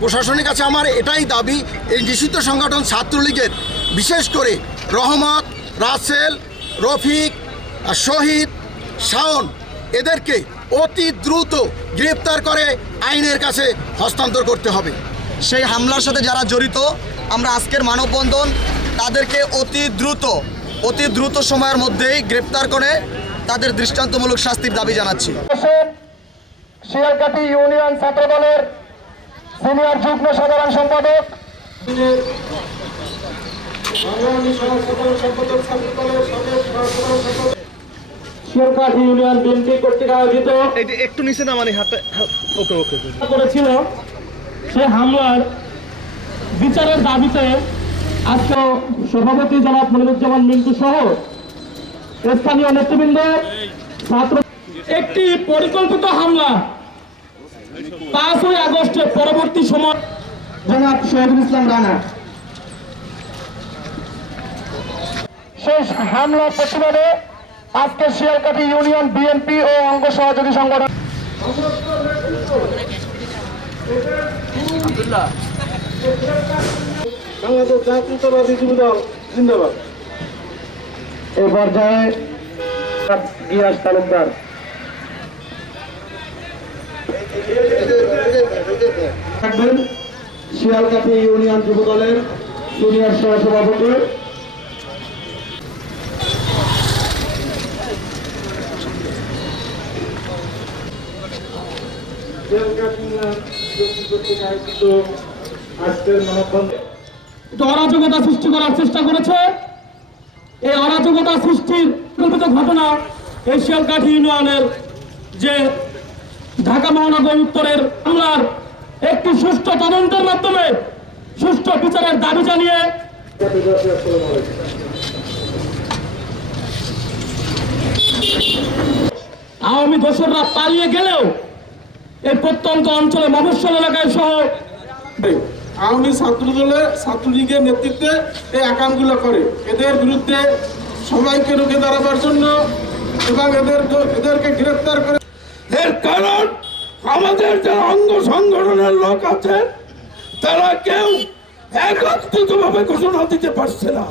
প্রশাসনের কাছে আমার এটাই দাবি, এই নিষিদ্ধ সংগঠন ছাত্রলীগের বিশেষ করে রহমত, রাসেল, রফিক, শহীদ, শাওন এদেরকে অতি দ্রুত গ্রেপ্তার করে আইনের কাছে হস্তান্তর করতে হবে। সেই হামলার সাথে যারা জড়িত আমরা আজকের মানববন্ধন তাদেরকে অতি দ্রুত সময়ের মধ্যেই গ্রেপ্তার করে তাদের দৃষ্টান্তমূলক শাস্তির দাবি জানাচ্ছি। শিয়ালকাঠি ইউনিয়ন ছাত্র দলের সিনিয়র যুগ্ম সাধারণ সম্পাদক শিয়ালকাঠি ইউনিয়ন বিএনপি কর্তৃক আয়োজিত একটু নিচে না মানে হাতে করেছিল সে হামলার বিচারের দাবিতে আজকে সভাপতি জনাব মনিরুজ্জামান মিন্টু সহ স্থানীয় নেতৃবৃন্দ ছাত্র একটি পরিকল্পিত হামলা 5ই আগস্টের পরবর্তী সময় জনাব শহীদুল ইসলাম রানা শেষ হামলার প্রতিবাদে আজকে শিয়ালকাঠি ইউনিয়ন বিএনপি ও অঙ্গ সহযোগী সংগঠন বাংলাদেশ জাতীয়তাবাদী যুবদল জিন্দাবাদ এই পর্যায়ে গিয়াস তালুকদার থাকবেন শিয়ালকাঠি ইউনিয়ন যুবদলের সিনিয়র সহসভাপতি অরাজকতা সৃষ্টি করার চেষ্টা করেছে। এই অরাজকতা সৃষ্টির পরিকল্পিত ঘটনা এই শিয়ালকাঠি ইউনিয়নের যে ঢাকা মহানগর উত্তরের হামলার একটি সুষ্ঠু তদন্তের মাধ্যমে সুষ্ঠু বিচারের দাবি জানিয়ে আওয়ামী দোসররা পালিয়ে গেলেও এই প্রত্যন্ত অঞ্চলে মফস্বল এলাকায় সহ আওয়ামী ছাত্রলীগের নেতৃত্বে এই আকামগুলো করে। এদের বিরুদ্ধে সবাইকে রুখে দাঁড়াবার জন্য এবং এদেরকে গ্রেফতার করে। এর কারণ আমাদের যারা অঙ্গ সংগঠনের লোক আছে তারা কেউ একত্রিতভাবে ঘোষণা দিতে পারছে না।